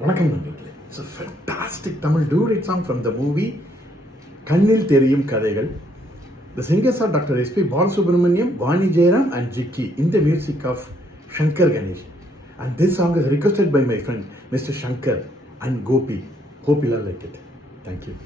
வணக்கம் நண்பர்களே. It's a fantastic Tamil duet song from the movie கண்ணில் தெரியும் கதைகள். The singers are Dr. S.P. Balasubramaniam, Vani Jairam and Jikki in the music of Shankar Ganesh. And this song is requested by my friend Mr. Shankar and Gopi. Hope you'll like it. Thank you.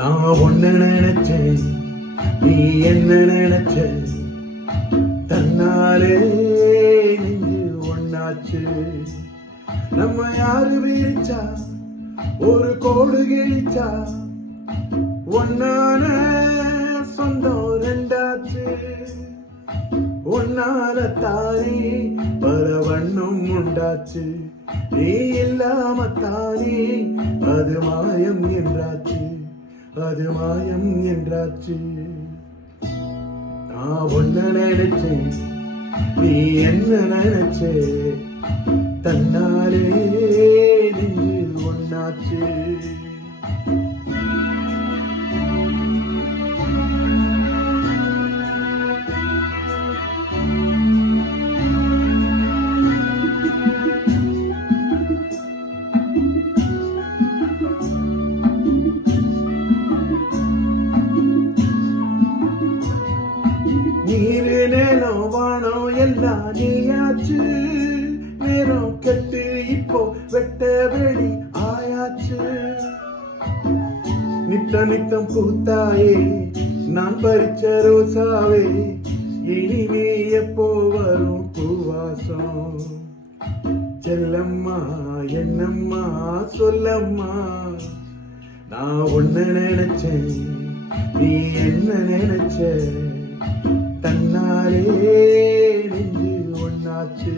நான் ஒன்ன நினைச்சேன், நீ என்ன நினைச்ச, தன்னாலே நெஞ்சு ஒன்னாச்சு. நம்ம யாரு வீழ்ச்சா, ஒரு கோடு கிழிச்சா, ஒன்னான சொந்தம் ரெண்டாச்சு. ஒன்னால தானே பல வண்ணம் உண்டாச்சு, நீ இல்லாம தானே அது மாயம் என்றாச்சு, அது மாயம் என்றாச்சு. நான் ஒன்ன நினைச்சேன், நீ என்ன நினைச்சே, தன்னாலே நெஞ்சு ஒன்னாச்சு. நீரு நேரம் வானம் எல்லாம் நீயாச்சு, நேரம் கெட்டு இப்போ வெட்ட வெளி ஆயாச்சு. நித்தம் பூத்தாயே நான் பறிச்ச ரோசாவே, இனிமே எப்போ வரும் பூவாசம். செல்லம்மா என்னம்மா சொல்லம்மா, நான் ஒன்ன நினைச்சேன், நீ என்ன நினைச்ச, தன்னாலே நெஞ்சு ஒன்னாச்சு.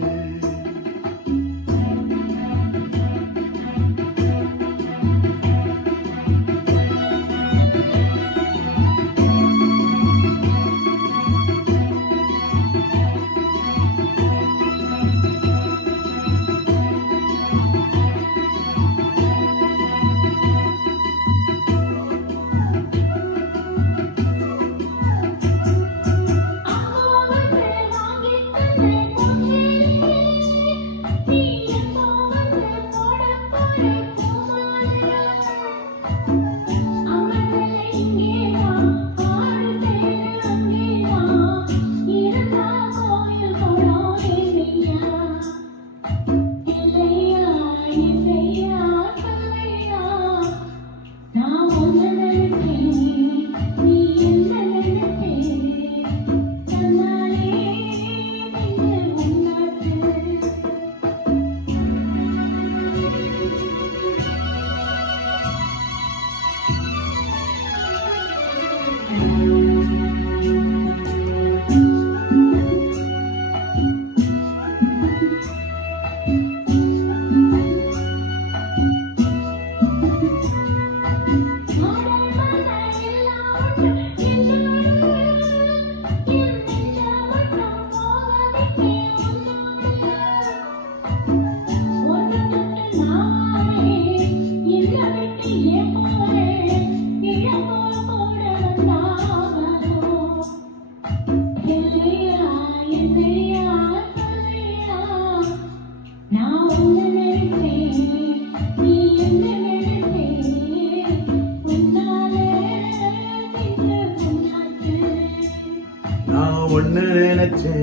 நான் ஒன்ன நினைச்சேன்,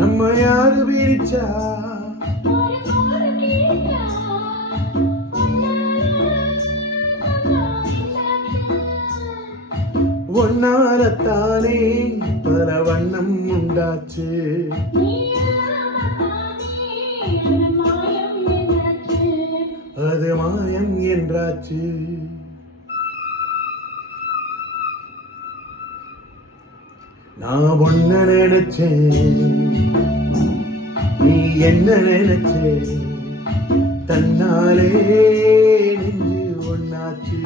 நம்ம யாரு வீழ்ச்சா, ஒன்னாலத்தானே பல வண்ணம் உண்டாச்சு. அது மாயம் என்றாச்சு. நான் ஒன்ன நினைச்சேன், நீ என்ன நினைச்சே தன்னாலே நெஞ்சு ஒன்னாச்சு